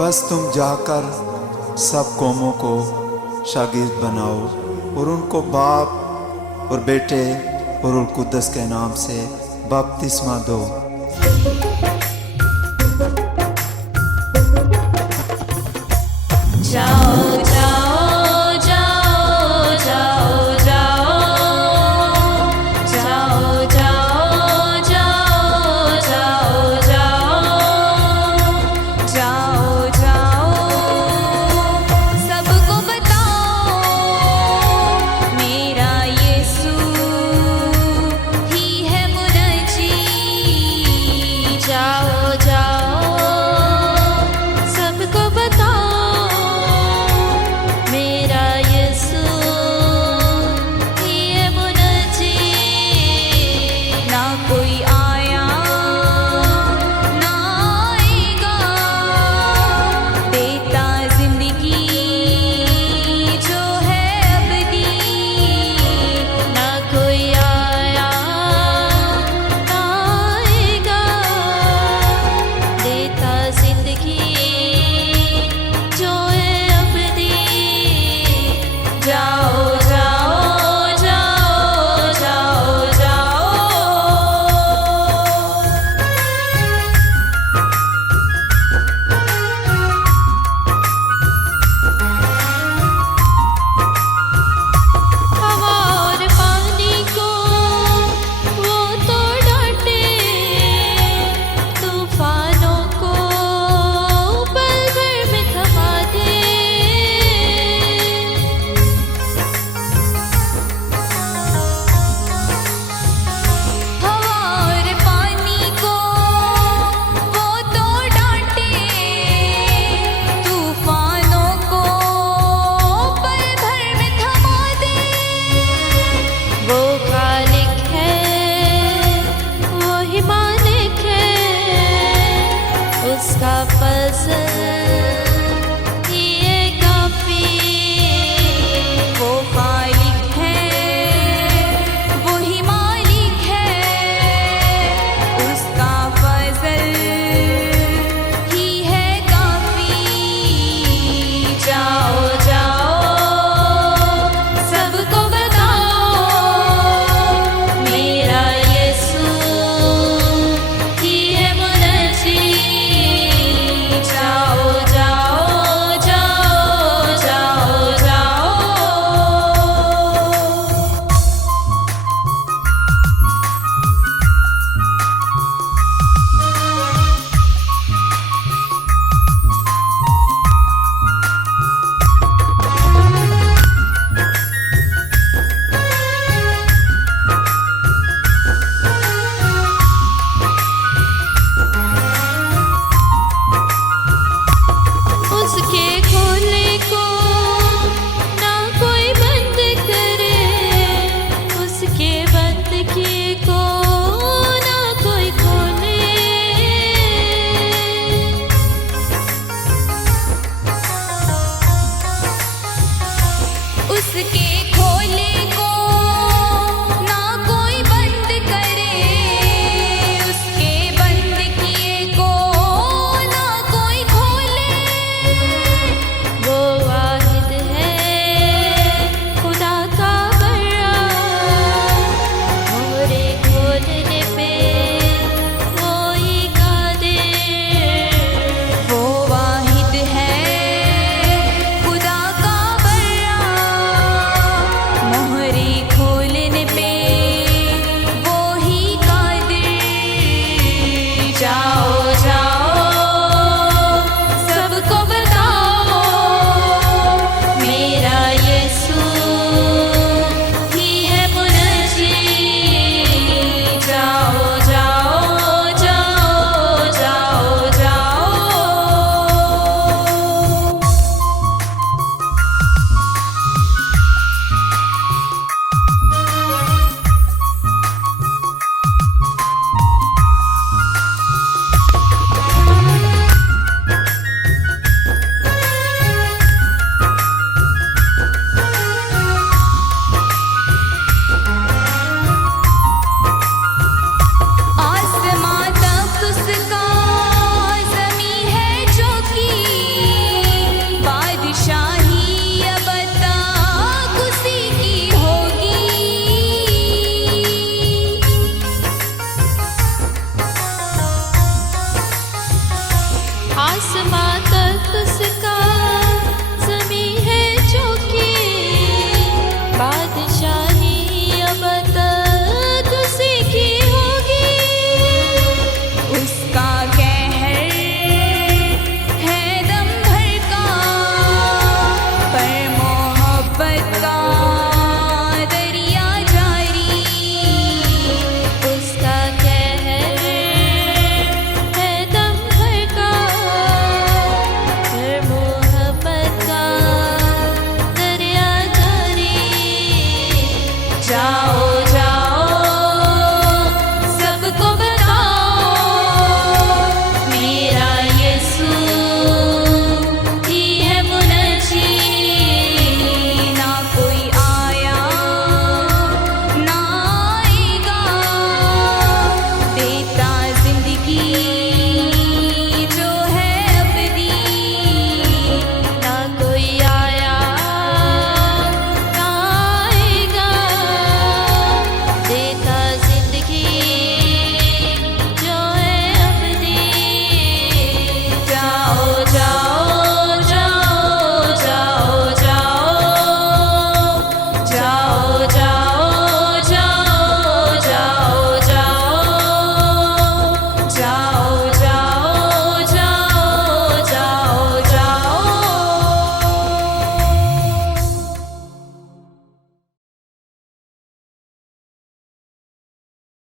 बस तुम जाकर सब कौमों को शागिर्द बनाओ और उनको बाप और बेटे और रूह कुद्दस के नाम से बपतिस्मा दो। जाओ जाओ जाओ जाओ जाओ जाओ जाओ जाओ जाओ जाओ जाओ सबको बताओ मेरा यीशु ही है मुनज्जी। जाओ जाओ सबको बताओ मेरा यीशु ही है मुनज्जी। ना कोई आया ना आएगा देता जिंदगी जो है अबदी। ना कोई आया ना आएगा देता जिंदगी जो है अबदी। जाओ जाओ जाओ जाओ जाओ हवा और पानी को वो तो डांटे, तूफानों को पल भर में थमा दे। हवा और पानी को वो तो डांटे, तूफानों को पल भर में थमा दे। वो खालिक है वो ही मालिक है, उसका फजल ही है काफी। वो खालिक है वो ही मालिक है, उसका फजल ही है काफी। जाओ जाओ सबको बताओ मेरा यीशु ही है मुनज्जी। जाओ जाओ जाओ जाओ जाओ उसके खोले को ना कोई बंद करे, उसके बंद किए को